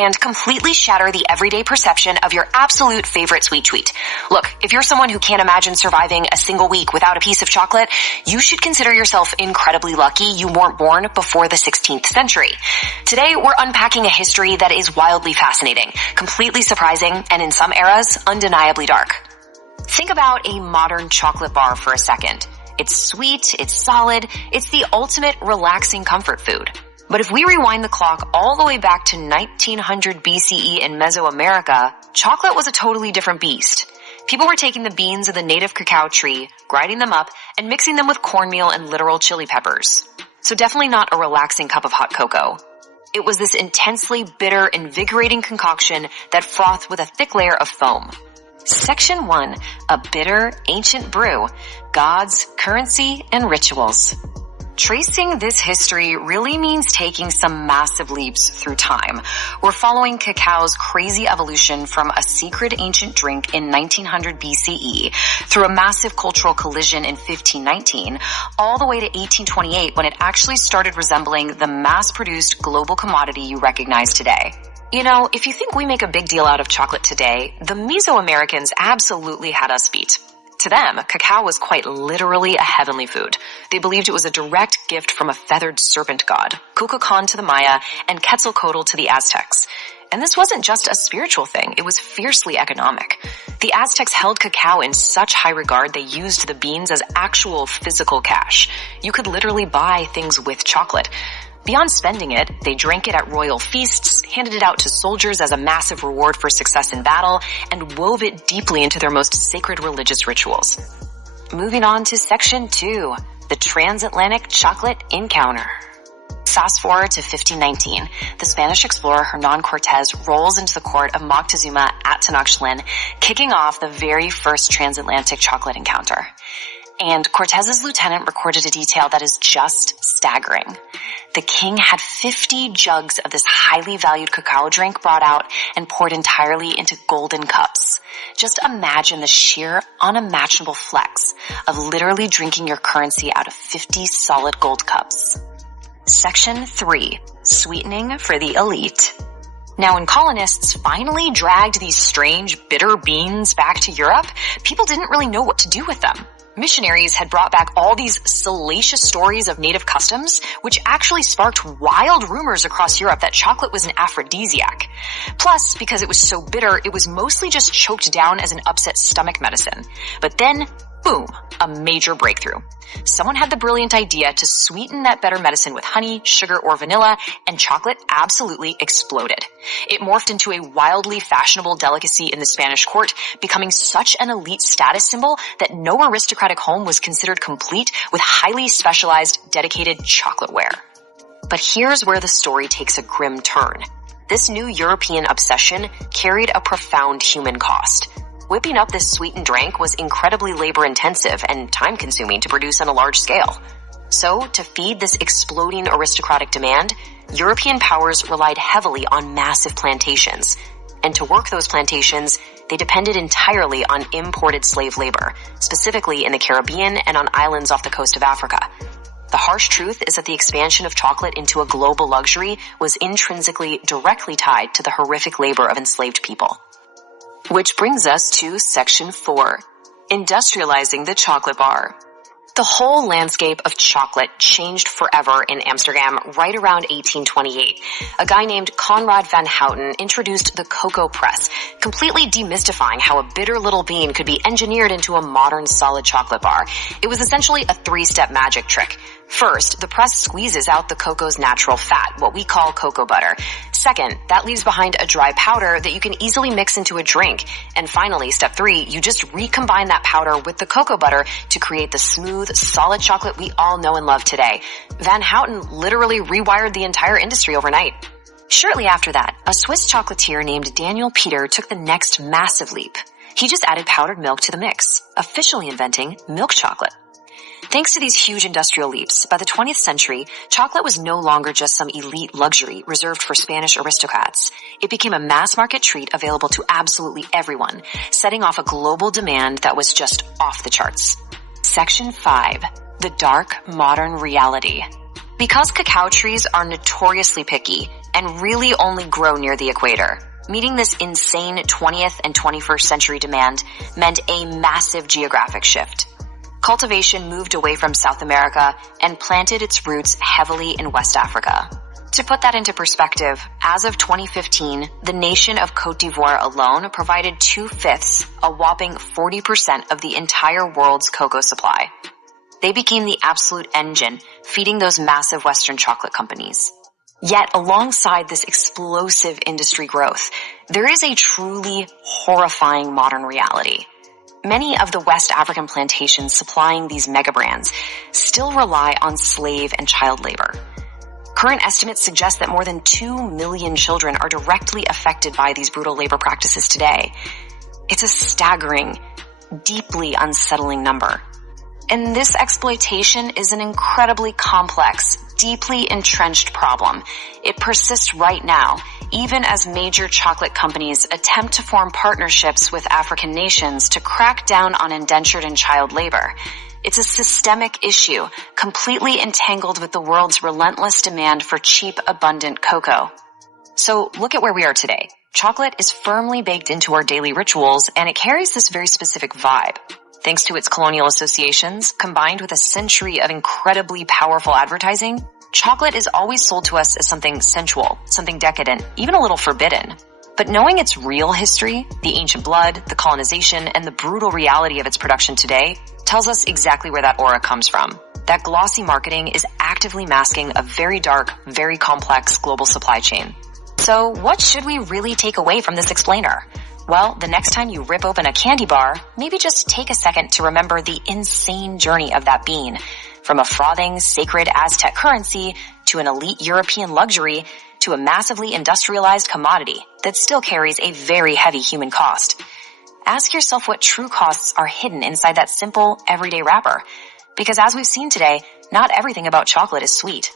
and completely shatter the everyday perception of your absolute favorite sweet treat. Look, if you're someone who can't imagine surviving a single week without a piece of chocolate, you should consider yourself incredibly lucky you weren't born before the 16th century. Today, we're unpacking a history that is wildly fascinating, completely surprising, and in some eras, undeniably dark. Think about a modern chocolate bar for a second. It's sweet, it's solid, it's the ultimate relaxing comfort food. But if we rewind the clock all the way back to 1900 BCE in Mesoamerica, chocolate was a totally different beast. People were taking the beans of the native cacao tree, grinding them up, and mixing them with cornmeal and literal chili peppers. So definitely not a relaxing cup of hot cocoa. It was this intensely bitter, invigorating concoction that frothed with a thick layer of foam. Section 1, a bitter, ancient brew, gods, currency, and rituals. Tracing this history really means taking some massive leaps through time. We're following cacao's crazy evolution from a secret ancient drink in 1900 BCE through a massive cultural collision in 1519, all the way to 1828 when it actually started resembling the mass-produced global commodity you recognize today. You know, if you think we make a big deal out of chocolate today, the Mesoamericans absolutely had us beat. To them, cacao was quite literally a heavenly food. They believed it was a direct gift from a feathered serpent god, Kukulkan to the Maya, and Quetzalcoatl to the Aztecs. And this wasn't just a spiritual thing, it was fiercely economic. The Aztecs held cacao in such high regard they used the beans as actual physical cash. You could literally buy things with chocolate. Beyond spending it, they drank it at royal feasts, handed it out to soldiers as a massive reward for success in battle, and wove it deeply into their most sacred religious rituals. Moving on to Section 2, the transatlantic chocolate encounter. Fast forward to 1519, the Spanish explorer Hernan Cortez rolls into the court of Moctezuma at Tenochtitlan, kicking off the very first transatlantic chocolate encounter. And Cortez's lieutenant recorded a detail that is just staggering. The king had 50 jugs of this highly valued cacao drink brought out and poured entirely into golden cups. Just imagine the sheer, unimaginable flex of literally drinking your currency out of 50 solid gold cups. Section 3, sweetening for the elite. Now, when colonists finally dragged these strange, bitter beans back to Europe, people didn't really know what to do with them. Missionaries had brought back all these salacious stories of native customs, which actually sparked wild rumors across Europe that chocolate was an aphrodisiac. Plus, because it was so bitter, it was mostly just choked down as an upset stomach medicine. But then, boom, a major breakthrough. Someone had the brilliant idea to sweeten that better medicine with honey, sugar, or vanilla, and chocolate absolutely exploded. It morphed into a wildly fashionable delicacy in the Spanish court, becoming such an elite status symbol that no aristocratic home was considered complete with highly specialized, dedicated chocolateware. But here's where the story takes a grim turn. This new European obsession carried a profound human cost. Whipping up this sweetened drink was incredibly labor-intensive and time-consuming to produce on a large scale. So, to feed this exploding aristocratic demand, European powers relied heavily on massive plantations. And to work those plantations, they depended entirely on imported slave labor, specifically in the Caribbean and on islands off the coast of Africa. The harsh truth is that the expansion of chocolate into a global luxury was intrinsically directly tied to the horrific labor of enslaved people. Which brings us to Section 4, industrializing the chocolate bar. The whole landscape of chocolate changed forever in Amsterdam right around 1828. A guy named Conrad van Houten introduced the cocoa press, completely demystifying how a bitter little bean could be engineered into a modern solid chocolate bar. It was essentially a three-step magic trick. First, the press squeezes out the cocoa's natural fat, what we call cocoa butter. Second, that leaves behind a dry powder that you can easily mix into a drink. And finally, step 3, you just recombine that powder with the cocoa butter to create the smooth, solid chocolate we all know and love today. Van Houten literally rewired the entire industry overnight. Shortly after that, a Swiss chocolatier named Daniel Peter took the next massive leap. He just added powdered milk to the mix, officially inventing milk chocolate. Thanks to these huge industrial leaps, by the 20th century, chocolate was no longer just some elite luxury reserved for Spanish aristocrats. It became a mass-market treat available to absolutely everyone, setting off a global demand that was just off the charts. Section 5. The dark modern reality. Because cacao trees are notoriously picky and really only grow near the equator, meeting this insane 20th and 21st century demand meant a massive geographic shift. Cultivation moved away from South America and planted its roots heavily in West Africa. To put that into perspective, as of 2015, the nation of Côte d'Ivoire alone provided 2/5, a whopping 40% of the entire world's cocoa supply. They became the absolute engine, feeding those massive Western chocolate companies. Yet, alongside this explosive industry growth, there is a truly horrifying modern reality. Many of the West African plantations supplying these mega brands still rely on slave and child labor. Current estimates suggest that more than 2 million children are directly affected by these brutal labor practices today. It's a staggering, deeply unsettling number. And this exploitation is an incredibly complex, deeply entrenched problem. It persists right now, even as major chocolate companies attempt to form partnerships with African nations to crack down on indentured and child labor. It's a systemic issue, completely entangled with the world's relentless demand for cheap, abundant cocoa. So look at where we are today. Chocolate is firmly baked into our daily rituals, and it carries this very specific vibe. Thanks to its colonial associations, combined with a century of incredibly powerful advertising, chocolate is always sold to us as something sensual, something decadent, even a little forbidden. But knowing its real history, the ancient blood, the colonization, and the brutal reality of its production today, tells us exactly where that aura comes from. That glossy marketing is actively masking a very dark, very complex global supply chain. So what should we really take away from this explainer? Well, the next time you rip open a candy bar, maybe just take a second to remember the insane journey of that bean. From a frothing, sacred Aztec currency to an elite European luxury to a massively industrialized commodity that still carries a very heavy human cost. Ask yourself what true costs are hidden inside that simple, everyday wrapper. Because as we've seen today, not everything about chocolate is sweet.